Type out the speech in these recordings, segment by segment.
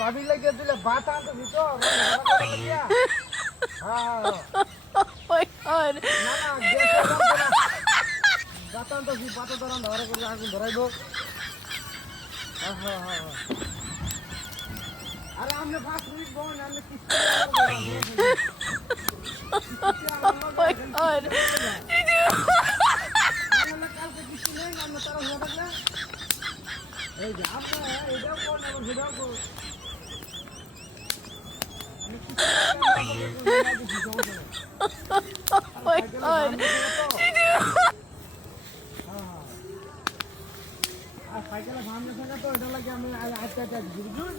भाभी लगे दिले बात आते भी तो हाँ ना ना गैस बात आते भी बात दौरान धरे कर आगे धराइबो हाँ हाँ हाँ अरे हमने फास्ट फूड बोन हमने किसको साइकिल सामने से तो इधर लगे हमें आज तक जुर्जुर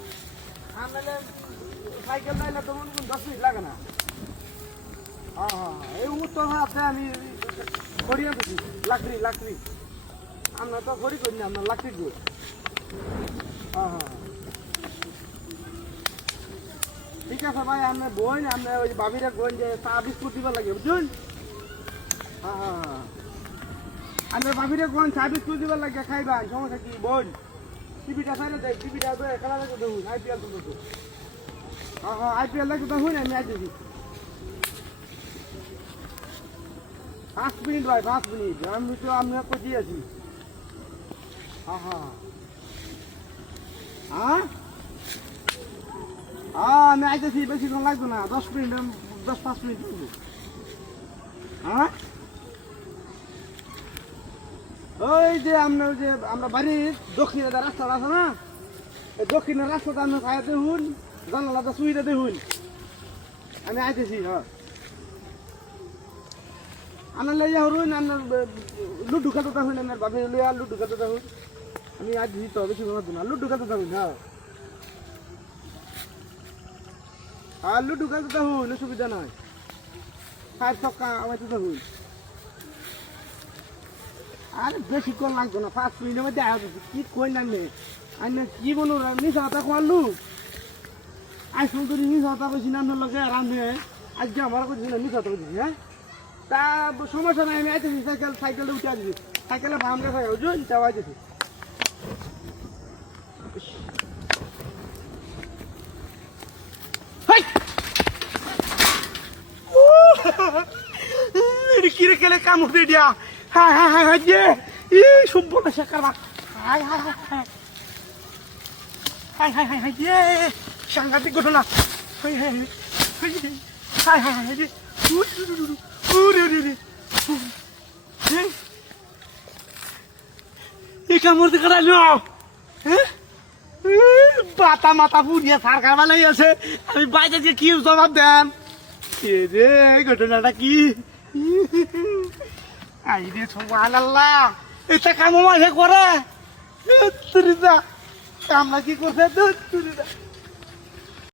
आमेले साइकिल नहीं ना तो उनको 10 मिनट लगना हाँ हाँ ये वो तो है अपने अभी बढ़िया तो लकड़ी लकड़ी हमने तो घोड़ी कोई नहीं हमने लकड़ी को हाँ हाँ ठीक है भाई हमने बोन हमने वही भाभी रे बोन जे सा बिस्कुट दिबा लगे बुझुन हाँ हाँ हमने भाभी रे बोन सा बिस्कुट दिबा लगे खाइबा समस्या की बोन टीवीटा साइड दे टीवीटा बे कला लगे दहु आईपीएल तो हाँ हाँ आईपीएल लगे दहु ना मैच दी 5 मिनट भाई 5 मिनट हम तो हमने को दिए थी हाँ हाँ हाँ हाँ मैं आते थी बेसी कम लागतो ना 10 मिनट 10-5 मिनट हाँ ওই যে আমরা বাড়ির দক্ষিণে রাস্তা আছে না এই দক্ষিণের রাস্তাটা আমরা খাইয়া দেখুন জানালাটা সুইটা দেখুন আমি আইতেছি হ্যাঁ আমরা লইয়া হরুন আমরা লুডু খেতে থাকুন আমার বাবা লইয়া লুডু খেতে থাকুন আমি আজ দিই তো বেশি ঘুমাতো না লুডু খেতে থাকুন হ্যাঁ আর লুডু খেতে থাকুন অসুবিধা নয় 5 ছক্কা আমাকে থাকুন আরে বেশি কোন লাগতো না 5 মিনিটের মধ্যে আয়া কি কইলাম নে আইনা কি বনো নিসা কথা কোয়ালু আই সুন্দরী নিসা কথা কইছি না লগে আরামে আজকে আমার কইছি না নিসা কথা কইছি হ্যাঁ তা সমস্যা নাই আমি আইতেছি সাইকেলে উঠে আসবি সাইকেলে ভামলে খাই বুঝুন তাও আইতেছি কিরে কেলে কামড় দিয়ে দিয়া হায় হায় হায় হায় যে এই সম্পূর্ণ শেখারবা হায় হায় হায় হায় হায় হায় হায় হায় যে সাংঘাতিক ঘটনা হায় হায় হায় হায় হায় হায় যে উরে উরে উরে এই কামড় দিয়ে কাটাইলো হ্যাঁ পাতা মাথা পুড়িয়া সরকার বানাই আছে আমি বাইরে যে কি জবাব দেন রে ঘটনাটা কি আই রে সুবহানাল্লাহ এটা কাম মাঝে করে তুই যা কামলা কি করছে তুই